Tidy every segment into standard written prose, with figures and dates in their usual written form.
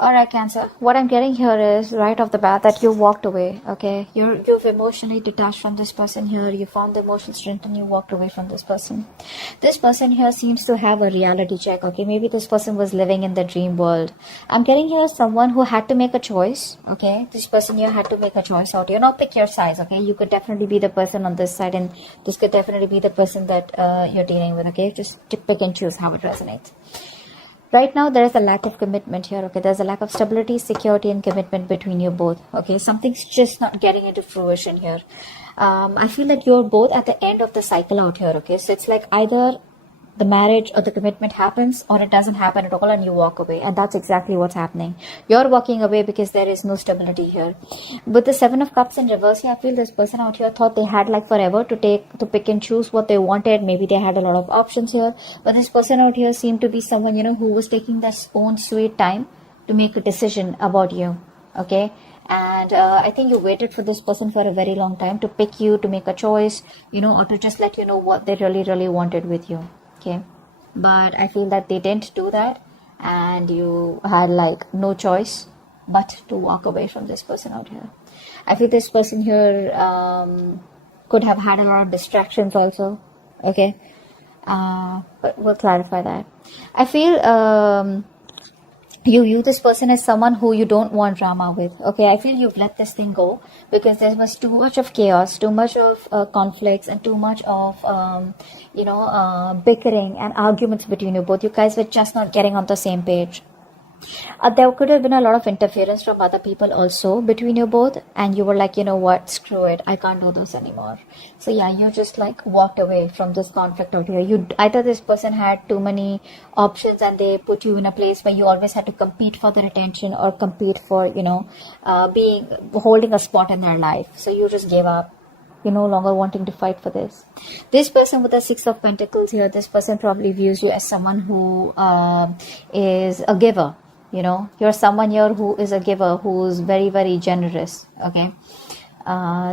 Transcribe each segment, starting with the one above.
All right, Cancer. What I'm getting here is right off the bat that you walked away. Okay, you've emotionally detached from this person here. You found the emotional strength and you walked away from this person. This person here seems to have a reality check. Okay, maybe this person was living in the dream world. I'm getting here someone who had to make a choice. Okay, this person here had to make a choice out here. Now pick your size. Okay, you could definitely be the person on this side, and this could definitely be the person that you're dealing with. Okay, just pick and choose how it resonates. Right now, there is a lack of commitment here, okay? There's a lack of stability, security, and commitment between you both, okay? Something's just not getting into fruition here. I feel that you're both at the end of the cycle out here, okay? So it's like either the marriage or the commitment happens or it doesn't happen at all and you walk away. And that's exactly what's happening. You're walking away because there is no stability here. With the Seven of Cups in reverse, I feel this person out here thought they had like forever to pick and choose what they wanted. Maybe they had a lot of options here. But this person out here seemed to be someone, who was taking their own sweet time to make a decision about you. Okay? And I think you waited for this person for a very long time to pick you, to make a choice, or to just let you know what they really, really wanted with you. Okay, but I feel that they didn't do that and you had like no choice but to walk away from this person out here. I feel this person here could have had a lot of distractions also. Okay, but we'll clarify that. I feel you view this person as someone who you don't want drama with. Okay, I feel you've let this thing go because there was too much of chaos, too much of conflicts, and too much of bickering and arguments between you both. You guys were just not getting on the same page. There could have been a lot of interference from other people also between you both, and you were like, you know what, screw it, I can't do this anymore. So yeah, you just like walked away from this conflict out here. Either this person had too many options and they put you in a place where you always had to compete for their attention or compete for holding a spot in their life. So you just gave up. You're no longer wanting to fight for this. This person with the Six of Pentacles here, this person probably views you as someone who is a giver. You're someone here who is a giver, who's very, very generous. Okay.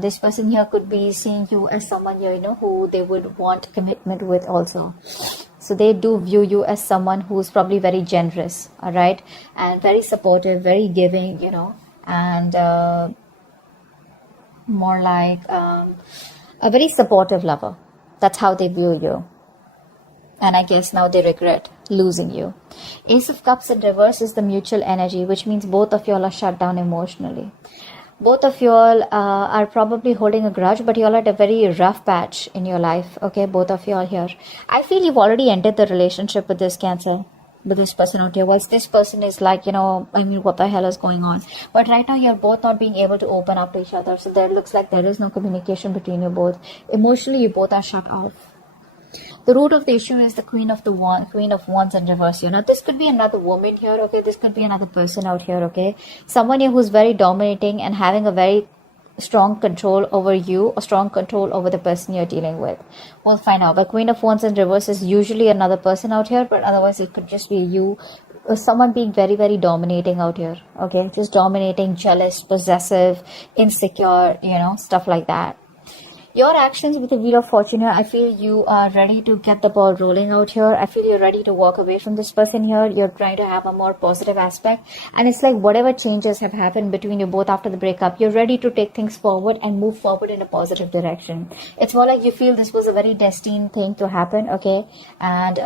This person here could be seeing you as someone here, who they would want commitment with also. So they do view you as someone who's probably very generous. All right. And very supportive, very giving, and more like a very supportive lover. That's how they view you. And I guess now they regret losing you. Ace of Cups in reverse is the mutual energy, which means both of y'all are shut down emotionally. Both of y'all are probably holding a grudge, but y'all are at a very rough patch in your life. Okay, both of y'all here. I feel you've already ended the relationship with this Cancer, with this person out here. Whilst this person is like, what the hell is going on? But right now you're both not being able to open up to each other. So there looks like there is no communication between you both. Emotionally, you both are shut off. The root of the issue is the Queen of Wands in reverse here. Now, this could be another woman here, okay? This could be another person out here, okay? Someone here who's very dominating and having a very strong control over you or strong control over the person you're dealing with. We'll find out. But Queen of Wands in reverse is usually another person out here, but otherwise it could just be you, someone being very, very dominating out here, okay? Just dominating, jealous, possessive, insecure, stuff like that. Your actions with the Wheel of Fortune here, I feel you are ready to get the ball rolling out here. I feel you're ready to walk away from this person here. You're trying to have a more positive aspect. And it's like whatever changes have happened between you both after the breakup, you're ready to take things forward and move forward in a positive direction. It's more like you feel this was a very destined thing to happen, okay? And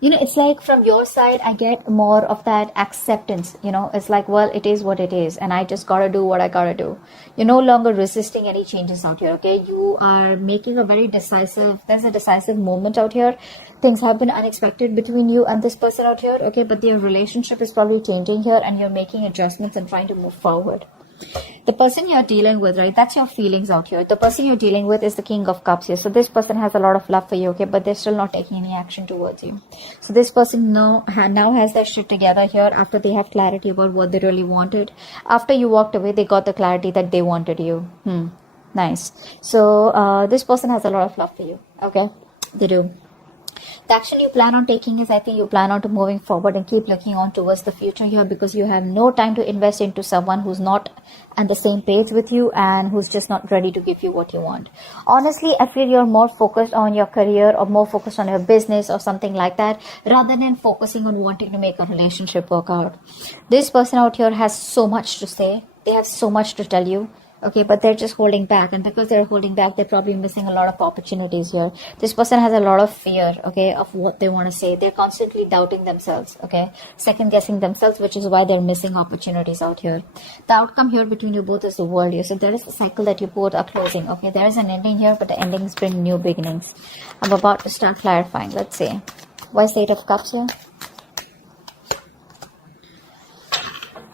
it's like from your side, I get more of that acceptance, it's like, well, it is what it is. And I just got to do what I got to do. You're no longer resisting any changes out here, okay? You are making there's a decisive moment out here. Things have been unexpected between you and this person out here, okay? But your relationship is probably changing here and you're making adjustments and trying to move forward. The person you're dealing with, right, that's your feelings out here. The person you're dealing with is the King of Cups here. So this person has a lot of love for you, okay, but they're still not taking any action towards you. So this person now has their shit together here after they have clarity about what they really wanted. After you walked away, they got the clarity that they wanted you. Nice. So this person has a lot of love for you, okay? They do. The action you plan on taking is, I think you plan on to moving forward and keep looking on towards the future here, because you have no time to invest into someone who's not on the same page with you and who's just not ready to give you what you want. Honestly, I feel you're more focused on your career or more focused on your business or something like that, rather than focusing on wanting to make a relationship work out. This person out here has so much to say. They have so much to tell you. Okay, but they're just holding back, and because they're holding back, they're probably missing a lot of opportunities here. This person has a lot of fear, okay, of what they want to say. They're constantly doubting themselves, okay, second guessing themselves, which is why they're missing opportunities out here. The outcome here between you both is the world here. So there is a cycle that you both are closing, okay. There is an ending here, but the endings bring new beginnings. I'm about to start clarifying. Let's see. Why is the Eight of Cups here?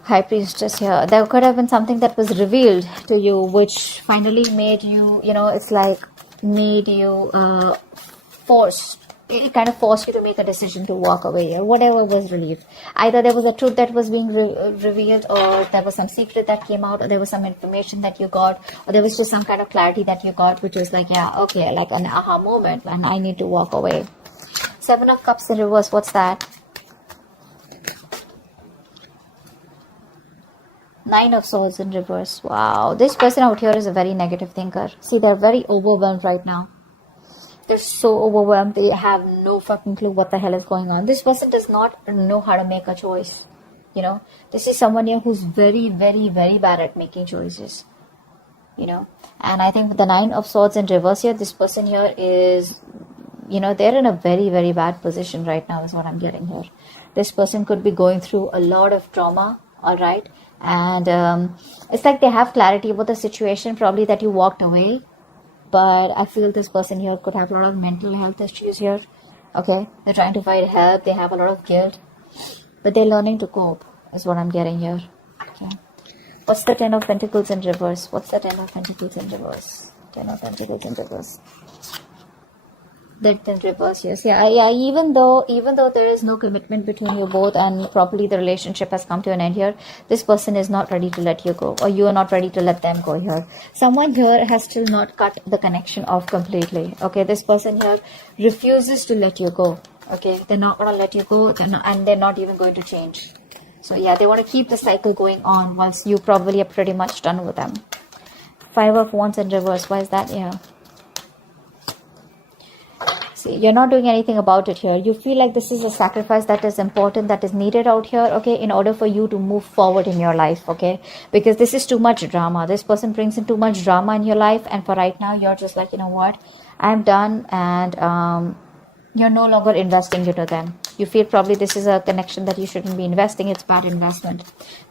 High Priestess here. There could have been something that was revealed to you, which finally made you, it's like made you forced. It kind of forced you to make a decision to walk away, or whatever was relieved. Either there was a truth that was being revealed, or there was some secret that came out, or there was some information that you got, or there was just some kind of clarity that you got, which was like, yeah, okay, like an aha moment, and I need to walk away. Seven of Cups in reverse. What's that? Nine of Swords in reverse. Wow. This person out here is a very negative thinker. See, they're very overwhelmed right now. They're so overwhelmed. They have no fucking clue what the hell is going on. This person does not know how to make a choice. This is someone here who's very, very, very bad at making choices. And I think with the Nine of Swords in reverse here, this person here is, they're in a very, very bad position right now is what I'm getting here. This person could be going through a lot of trauma, all right? And it's like they have clarity about the situation, probably that you walked away. But I feel this person here could have a lot of mental health issues here. Okay, they're trying to find help. They have a lot of guilt, but they're learning to cope is what I'm getting here. Okay, what's the Ten of Pentacles in reverse? What's the Ten of Pentacles in reverse? Ten of Pentacles in reverse. That in reverse, yes. Yeah. Even though there is no commitment between you both, and probably the relationship has come to an end here, this person is not ready to let you go, or you are not ready to let them go here. Someone here has still not cut the connection off completely. Okay, this person here refuses to let you go. Okay, they're not going to let you go, and they're not even going to change. So yeah, they want to keep the cycle going on, whilst you probably are pretty much done with them. Five of Wands in reverse. Why is that? Yeah. You're not doing anything about it here. You feel like this is a sacrifice that is important, that is needed out here, okay, in order for you to move forward in your life, okay, because this is too much drama. This person brings in too much drama in your life, and for right now you're just like, you know what, I'm done, and you're no longer investing into them. You feel probably this is a connection that you shouldn't be investing. It's bad investment.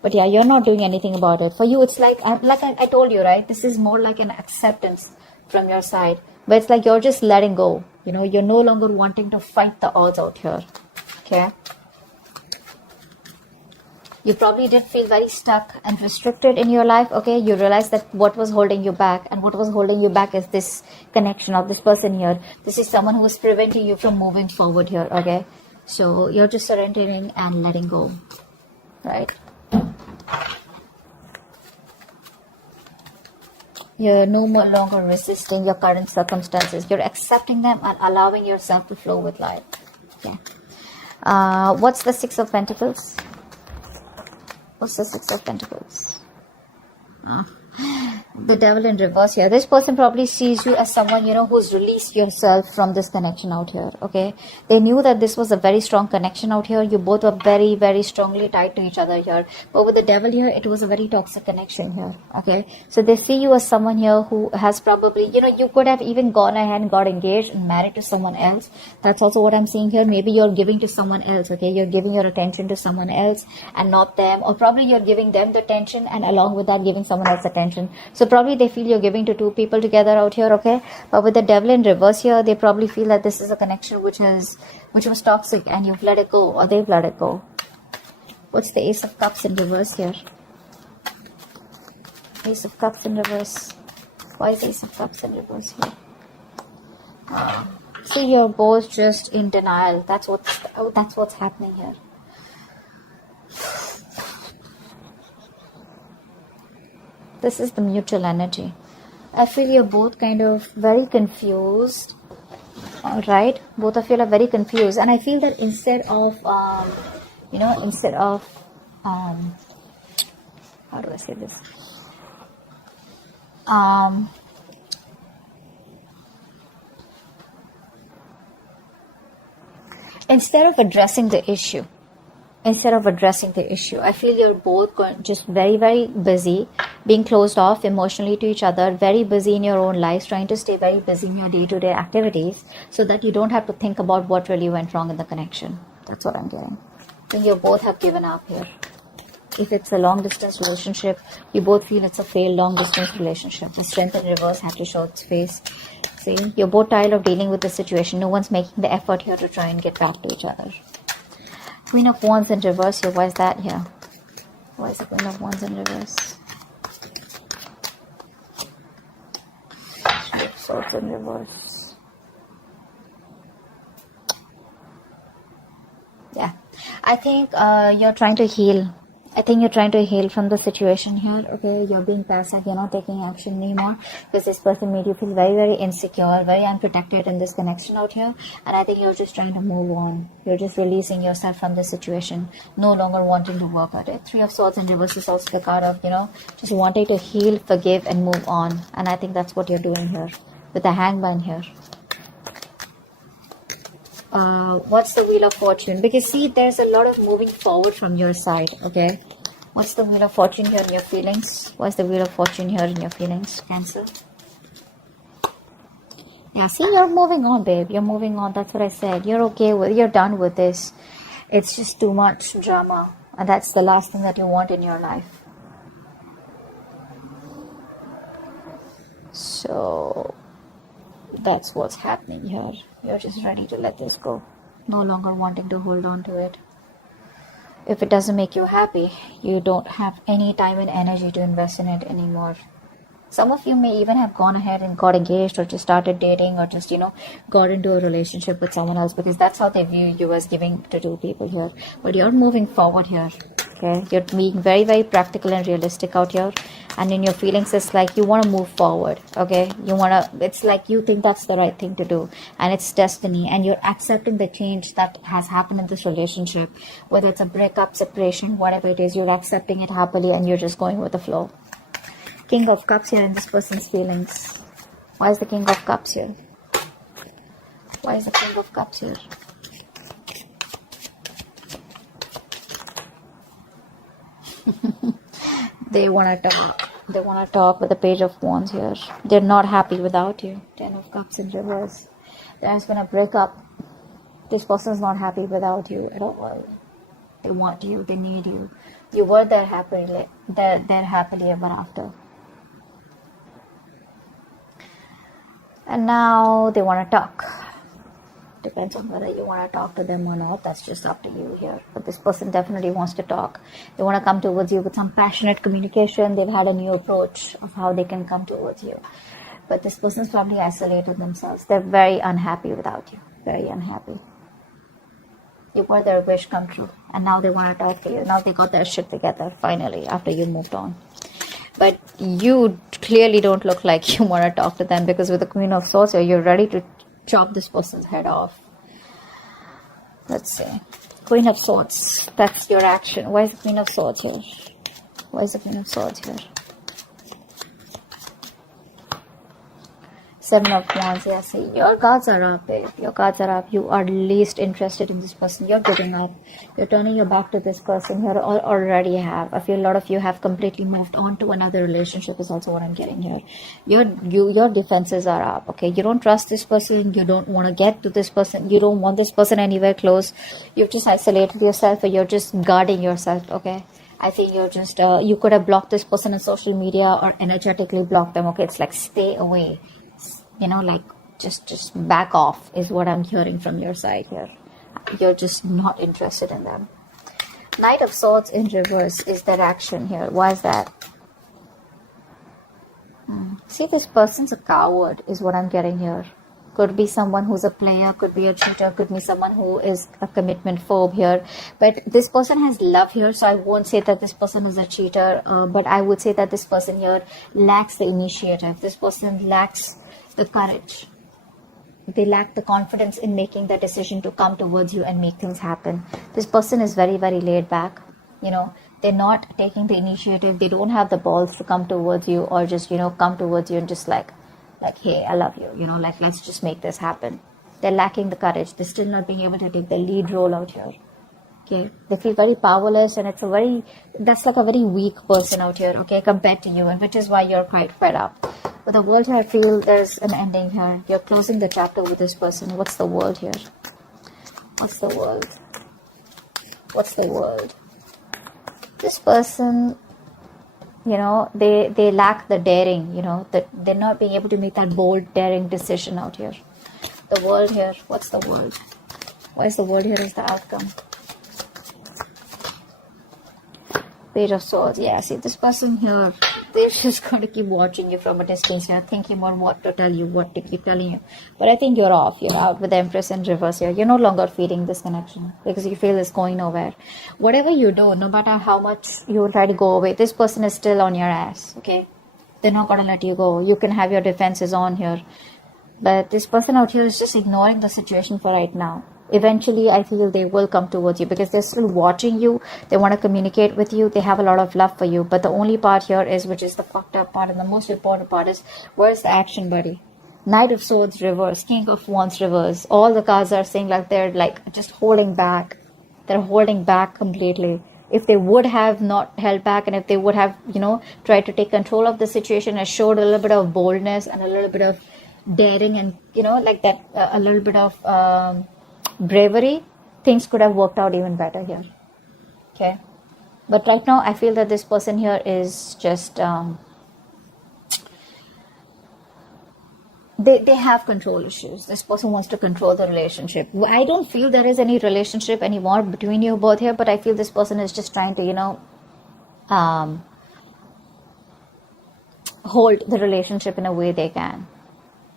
But yeah, you're not doing anything about it. For you, it's like I told you, right, this is more like an acceptance from your side, but it's like you're just letting go. You're no longer wanting to fight the odds out here. Okay. You probably did feel very stuck and restricted in your life. Okay. You realize that what was holding you back, and what was holding you back is this connection of this person here. This is someone who is preventing you from moving forward here. Okay. So you're just surrendering and letting go. Right. You're no longer resisting your current circumstances. You're accepting them and allowing yourself to flow with life. Okay. What's the Six of Pentacles? What's the Six of Pentacles? The Devil in reverse here. This person probably sees you as someone, who's released yourself from this connection out here. Okay. They knew that this was a very strong connection out here. You both were very, very strongly tied to each other here. But with the Devil here, it was a very toxic connection here. Okay. So they see you as someone here who has probably, you could have even gone ahead and got engaged and married to someone else. That's also what I'm seeing here. Maybe you're giving to someone else. Okay. You're giving your attention to someone else and not them. Or probably you're giving them the attention, and along with that, giving someone else attention. So probably they feel you're giving to two people together out here, okay? But with the Devil in reverse here, they probably feel that this is a connection which was toxic, and you've let it go, or they've let it go. What's the Ace of Cups in reverse here? Ace of Cups in reverse. Why is Ace of Cups in reverse here? See, you're both just in denial. That's what's happening here. This is the mutual energy. I feel you're both kind of very confused All right, both of you are very confused, and I feel that instead of how do I say this? Instead of addressing the issue, I feel you're both just very, very busy, being closed off emotionally to each other, very busy in your own lives, trying to stay very busy in your day-to-day activities so that you don't have to think about what really went wrong in the connection. That's what I'm getting. I think you both have given up here. If it's a long-distance relationship, you both feel it's a failed long-distance relationship. The Strength in reverse had to show its face. See, you're both tired of dealing with the situation. No one's making the effort here to try and get back to each other. Queen of Wands in reverse here. Why is that here? Why is the Queen of Wands in reverse? Three of Swords in reverse. Yeah. I think you're trying to heal. I think you're trying to heal from the situation here. Okay, you're being passive. You're not taking action anymore because this person made you feel very, very insecure, very unprotected in this connection out here. And I think you're just trying to move on. You're just releasing yourself from the situation, no longer wanting to work at it. Three of Swords in reverse is also the card of, just wanting to heal, forgive, and move on. And I think that's what you're doing here with the Hangman here. What's the Wheel of Fortune? Because see, there's a lot of moving forward from your side. Okay, what's the Wheel of Fortune here in your feelings? What's the Wheel of Fortune here in your feelings, Cancer? Yeah, see, you're moving on, babe. You're moving on. That's what I said. You're okay with, you're done with this. It's just too much drama, and that's the last thing that you want in your life. So that's what's happening here. You're just ready to let this go, no longer wanting to hold on to it. If it doesn't make you happy, you don't have any time and energy to invest in it anymore. Some of you may even have gone ahead and got engaged or just started dating or just, got into a relationship with someone else because that's how they view you as giving to two people here. But you're moving forward here. Okay, you're being very, very practical and realistic out here, and in your feelings it's like you want to move forward. Okay, it's like you think that's the right thing to do, and it's destiny, and you're accepting the change that has happened in this relationship, whether it's a breakup, separation, whatever it is. You're accepting it happily and you're just going with the flow. King of Cups here in this person's feelings. Why is the King of Cups here? Why is the King of Cups here? They want to talk. They want to talk with the Page of Wands here. They're not happy without you. Ten of Cups in reverse. They're just going to break up. This person's not happy without you at all. They want you. They need you. You were there happily ever after. And now they want to talk. Depends on whether you want to talk to them or not. That's just up to you here. But this person definitely wants to talk. They want to come towards you with some passionate communication. They've had a new approach of how they can come towards you. But this person's probably isolated themselves. They're very unhappy without you. Very unhappy. You were their wish come true. And now they want to talk to you. Now they got their shit together finally after you moved on. But you clearly don't look like you want to talk to them, because with the Queen of Swords here, you're ready to chop this person's head off. Let's see. Queen of Swords. That's your action. Why is the Queen of Swords here? Why is the Queen of Swords here? Seven of Wands. Yeah, see, your cards are up, babe. Your cards are up. You are least interested in this person. You're giving up. You're turning your back to this person here, or already have. I feel a lot of you have completely moved on to another relationship is also what I'm getting here. Your defenses are up, okay? You don't trust this person. You don't want to get to this person. You don't want this person anywhere close. You've just isolated yourself, or you're just guarding yourself, okay? I think you're just, you could have blocked this person on social media or energetically blocked them, okay? It's like, stay away. Like just back off is what I'm hearing from your side here. You're just not interested in them. Knight of Swords in reverse is their action here. Why is that? See, this person's a coward is what I'm getting here. Could be someone who's a player, could be a cheater, could be someone who is a commitment phobe here. But this person has love here, so I won't say that this person is a cheater, but I would say that this person here lacks the initiative. This person lacks the courage. They lack the confidence in making the decision to come towards you and make things happen. This person is very, very laid back. They're not taking the initiative. They don't have the balls to come towards you, or just, come towards you and just like, hey, I love you, like, let's just make this happen. They're lacking the courage. They're still not being able to take the lead role out here. Okay, they feel very powerless, and that's like a very weak person out here, okay, compared to you, and which is why you're quite fed up. But the world here, I feel there's an ending here. You're closing the chapter with this person. What's the world here? What's the world? What's the world? This person, they lack the daring, that they're not being able to make that bold, daring decision out here. The world here, what's the world? Why is the world here as the outcome? Page of Swords. Yeah, see, this person here, they're just going to keep watching you from a distance here, thinking about what to tell you, what to keep telling you. But I think you're off. You're out with the Empress in reverse here. You're no longer feeling this connection because you feel it's going nowhere. Whatever you do, no matter how much you will try to go away, this person is still on your ass, okay? They're not going to let you go. You can have your defenses on here. But this person out here is just ignoring the situation for right now. Eventually, I feel they will come towards you because they're still watching you. They want to communicate with you. They have a lot of love for you. But the only part here is, which is the fucked up part and the most important part, is where's the action, buddy? Knight of Swords reverse, King of Wands reverse. All the cards are saying like they're like just holding back. They're holding back completely. If they would have not held back, and if they would have, tried to take control of the situation and showed a little bit of boldness and a little bit of daring and, like that, a little bit of bravery, things could have worked out even better here. Okay, but right now I feel that this person here is just they have control issues. This person wants to control the relationship. I don't feel there is any relationship anymore between you both here, but I feel this person is just trying to hold the relationship in a way they can.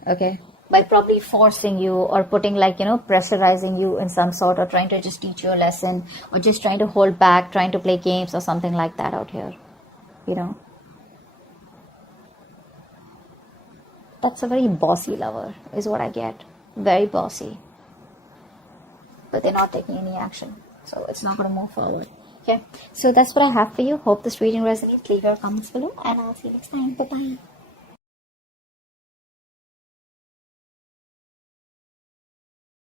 Okay, by probably forcing you or putting pressurizing you in some sort, or trying to just teach you a lesson, or just trying to hold back, trying to play games or something like that out here. That's a very bossy lover is what I get. Very bossy. But they're not taking any action, so it's not going to move forward. Okay, so that's what I have for you. Hope this reading resonates. Leave your comments below and I'll see you next time. Bye bye.